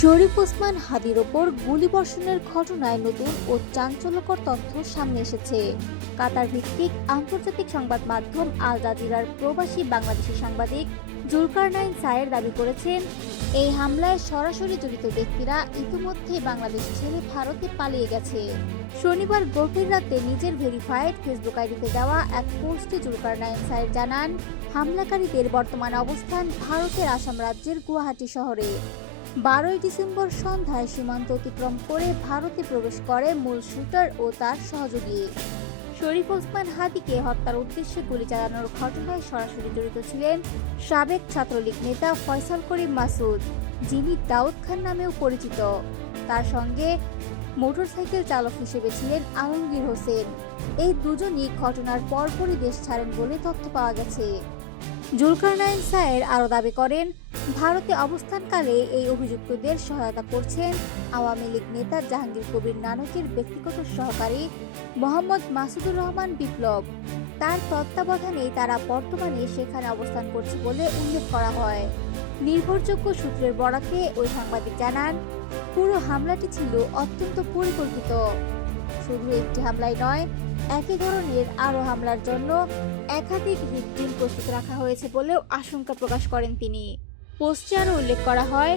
শরীফ ওসমান হাদির ওপর গুলিবর্ষণের ঘটনায় নতুন ও চাঞ্চল্যকর তথ্য সামনে এসেছে। কাতার ভিত্তিক আন্তর্জাতিক সংবাদ মাধ্যম আল জাজিরার প্রবাসী বাংলাদেশি সাংবাদিক জুলকারনাইন সায়ের দাবি করেছেন, এই হামলায় সরাসরি জড়িত ব্যক্তিরা ইতিমধ্যে বাংলাদেশ ছেড়ে ভারতে পালিয়ে গেছে। শনিবার গভীর রাতে নিজের ভেরিফাইড ফেসবুক আইডিতে দেওয়া এক পোস্টে জুলকারনাইন সায়ের জানান, হামলাকারীদের বর্তমান অবস্থান ভারতের আসাম রাজ্যের গুয়াহাটি শহরে। 12 ডিসেম্বর সন্ধ্যায় সীমান্ত অতিক্রম করে ভারতে প্রবেশ করে মূল শুটার ও তার সহযোগী। শরীফ ওসমান হাদিকে হত্যার উদ্দেশ্যে গুলি চালানোর ঘটনায় সরাসরি জড়িত ছিলেন সাবেক ছাত্রলীগ নেতা ফয়সাল করিম মাসুদ, যিনি দাউদ খান নামেও পরিচিত। তার সঙ্গে মোটরসাইকেল চালক হিসেবে ছিলেন আলমগীর হোসেন। এই দুজনই ঘটনার পরপরই দেশ ছাড়েন বলে তথ্য পাওয়া গেছে। জুলকারনাইন সায়ের আরও দাবি করেন, ভারতে অবস্থানকালে এই অভিযুক্তদের সহায়তা করছেন আওয়ামী লীগ নেতা জাহাঙ্গীর কবির নানকের ব্যক্তিগত সহকারী মোহাম্মদ মাসুদুর রহমান বিপ্লব। তার তত্ত্বাবধানেই তারা বর্তমানে সেখানে অবস্থান করছে বলে উল্লেখ করা হয়। নির্ভরযোগ্য সূত্রের বরাতে ওই সাংবাদিক জানান, পুরো হামলাটি ছিল অত্যন্ত পরিকল্পিত। শুধু একটি হামলাই নয়, একই ধরনের আরও হামলার জন্য একাধিক হিট টিম প্রস্তুত রাখা হয়েছে বলেও আশঙ্কা প্রকাশ করেন তিনি। পোস্টে আরও উল্লেখ করা হয়,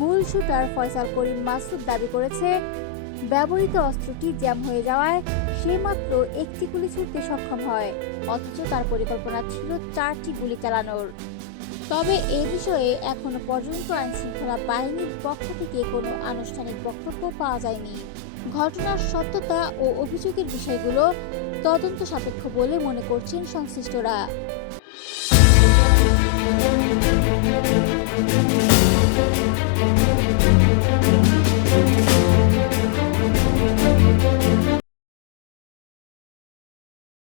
মূল শুটার ফয়সাল করিম মাসুদ দাবি করেছে, ব্যবহৃত অস্ত্রটি জ্যাম হয়ে যাওয়ায় সে মাত্র একটি গুলি ছুড়তে সক্ষম হয়, অথচ তার পরিকল্পনা ছিল 4টি গুলি চালানোর। তবে এ বিষয়ে এখনো পর্যন্ত আইনশৃঙ্খলা বাহিনীর পক্ষ থেকে কোনো আনুষ্ঠানিক বক্তব্য পাওয়া যায়নি। ঘটনার সত্যতা ও অভিযোগের বিষয়গুলো তদন্ত সাপেক্ষ বলে মনে করছেন সংশ্লিষ্টরা।